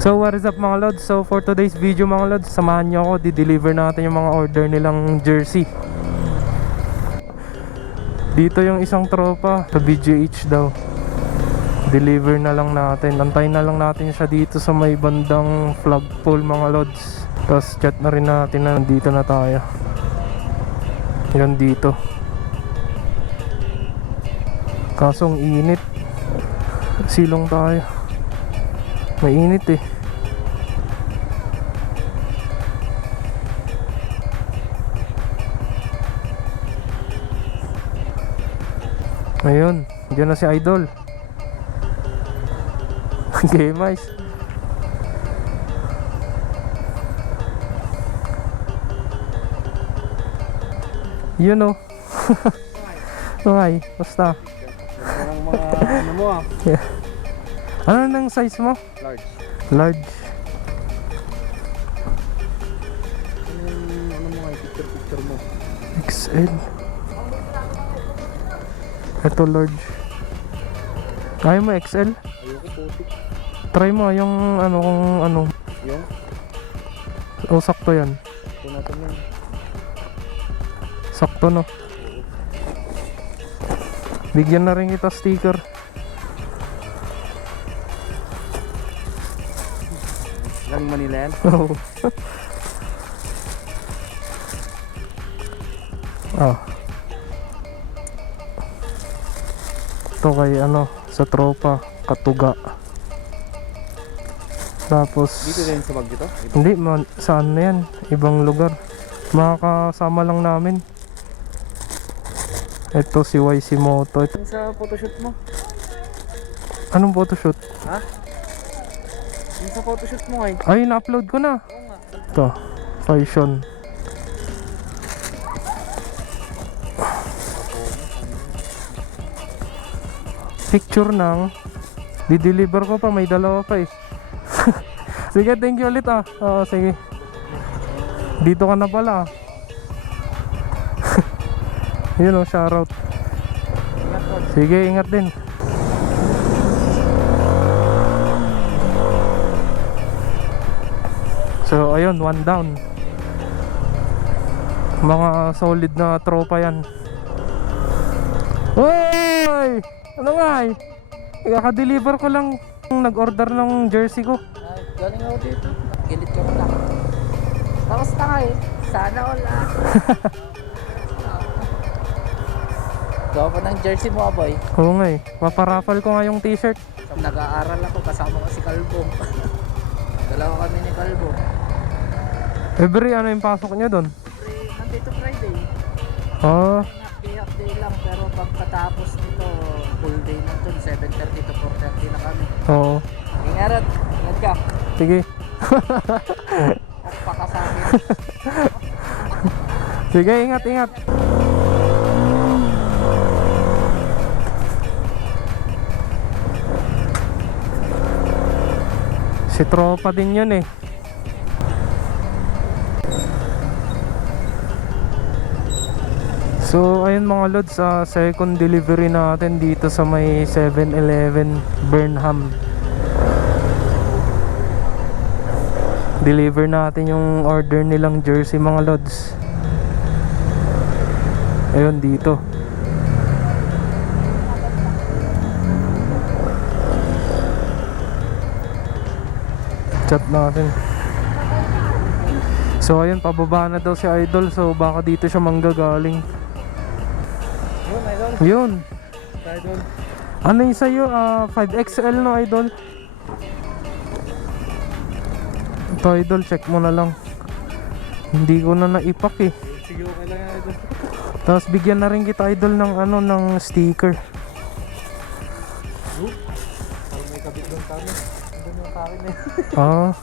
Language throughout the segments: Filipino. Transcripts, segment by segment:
So what is up mga lods? So for today's video mga lods, samahan nyo ako, di-deliver natin yung mga order nilang jersey. Dito yung isang tropa sa BGH daw. Deliver na lang natin. Antayin na lang natin siya dito sa may bandang flagpole mga lods. Tapos chat na rin natin na nandito na tayo. Yan dito. Kasong init. Silong tayo. Mainit eh. Ayun, dyan na si Idol. Okay, mais. Yun o. Okay, basta. Parang mga ano mo ah. Yeah. Ano nang size mo? Large. Large. Ano mo nga, picture mo. XL. Ito large. Kaya mo XL? Ayoko putik. Try mo yung ano kung ano. Yung? O sakto yan. Ito natin yun. Sakto no. Bigyan na rin kita sticker. Galing Manila yan? Oo. Ah. Ito kay ano, sa tropa, Katuga. Tapos Dito din sa bag dito? hindi man, saan na yan? Ibang lugar. Makakasama lang namin. Ito si YC Moto. Yung sa photoshoot mo? Anong photoshoot? Ha? Yung sa photoshoot mo ngayon? Ay, na-upload ko na. Oo nga. Ito, fashion. Picture nang di-deliver ko pa, may dalawa pa eh. Sige, thank you ulit ah. Oo, sige. Dito ka na pala ah. Yun o, shoutout. Sige, ingat din. So ayun, one down. Mga solid na tropa yan. Hoy! Ano nga eh? Kaka-deliver ko lang. Nag-order ng jersey ko. Ay, galing ako dito. Gilit ko lang. Tapos na eh. Sana all ah. Gawa pa ng jersey mo, boy. Oo nga eh. Maparapal ko nga yung t-shirt. Nag-aaral ako kasama ko si Calvo. Dalawa kami ni Calvo. Every ano yung pasok niya doon? Nandito Friday. Oh, Half day lang. Pero pagkatapos nito, full day na dun. 7:30 to 4:30 na kami. oo. Ingat. Ingat ka. Sige. Pakasabi. Sige, ingat, ingat. Si tropa din yun eh. So ayun mga lods, second delivery natin dito sa may 7-Eleven Burnham. Deliver natin yung order nilang jersey mga lods. Ayun dito. Chat natin. So ayun, pababa na daw si Idol. So baka dito siya manggagaling. Yun, Idol. Yun. Idol. Ano yung sa'yo? 5XL no Idol? Ito Idol, check mo na lang. Hindi ko na naipak eh. Sige, okay lang yan, Idol. Tapos bigyan na rin kita Idol ng ano, ng sticker. Parang may kabit doon kami. Doon yung kami na yun. Ah.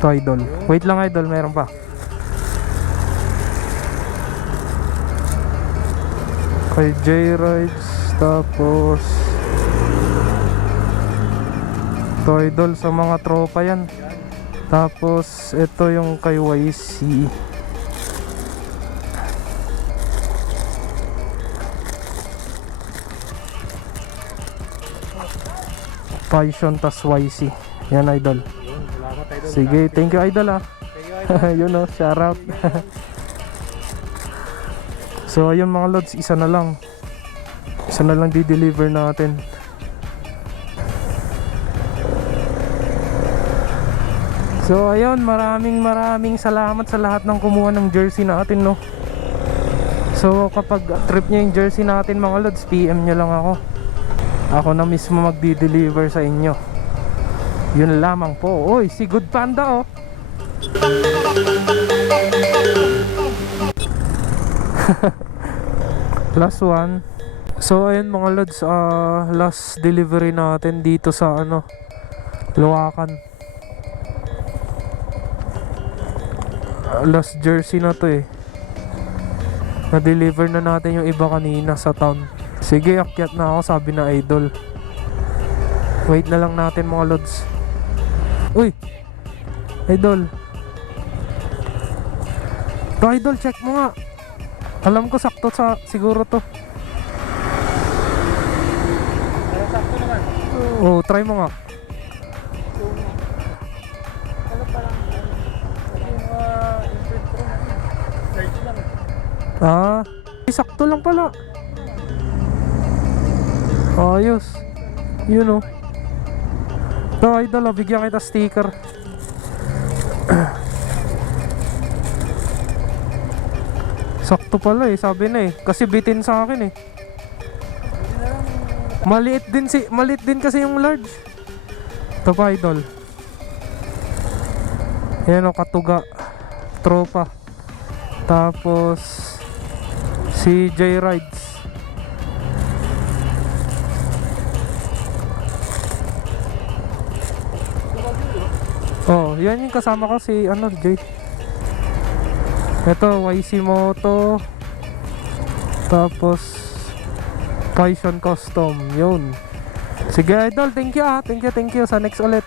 Ito Idol. Wait lang Idol, meron pa. Kay J-Rides. Tapos ito Idol, sa mga tropa yan. Tapos ito yung kay YC. Passion tas YC. Yan idol. Yun, salamat idol. Sige, thank you idol ah. Thank you idol. Yun oh, shout out. So ayun mga lods, isa na lang di-deliver natin. So ayun, maraming salamat sa lahat ng kumuha ng jersey natin, no. So kapag trip nyo yung jersey natin mga lods, PM nyo lang ako. Ako na mismo magdi-deliver sa inyo. Yun lamang po. Oy, si Good Panda oh. Last one. So ayun mga lods, last delivery natin dito sa Luwakan. Last jersey na to eh. Na-deliver na natin yung iba kanina sa town. Sige, akyat na ako, sabi na idol. Wait na lang natin mga lods. Uy! Idol. To idol, check mo nga. Alam ko sakto sa siguro to. Pero sakto naman. Oh, try mo nga. Ano pa lang? Yung imprint ko na. Search lang. Sakto lang pala. Ayos. Yun oh. To idol, bigyan kita sticker. Sakto pala eh, sabi na eh. Kasi bitin sa akin eh. Maliit din kasi yung large. Ito pa idol. Yan o, Katuga. Tropa. Tapos si J Rides. Oh, yan yung kasama ko si Jay. Ito, YC Moto. Tapos Passion Custom. Yun. Sige idol, thank you ah. Thank you sa next ulit.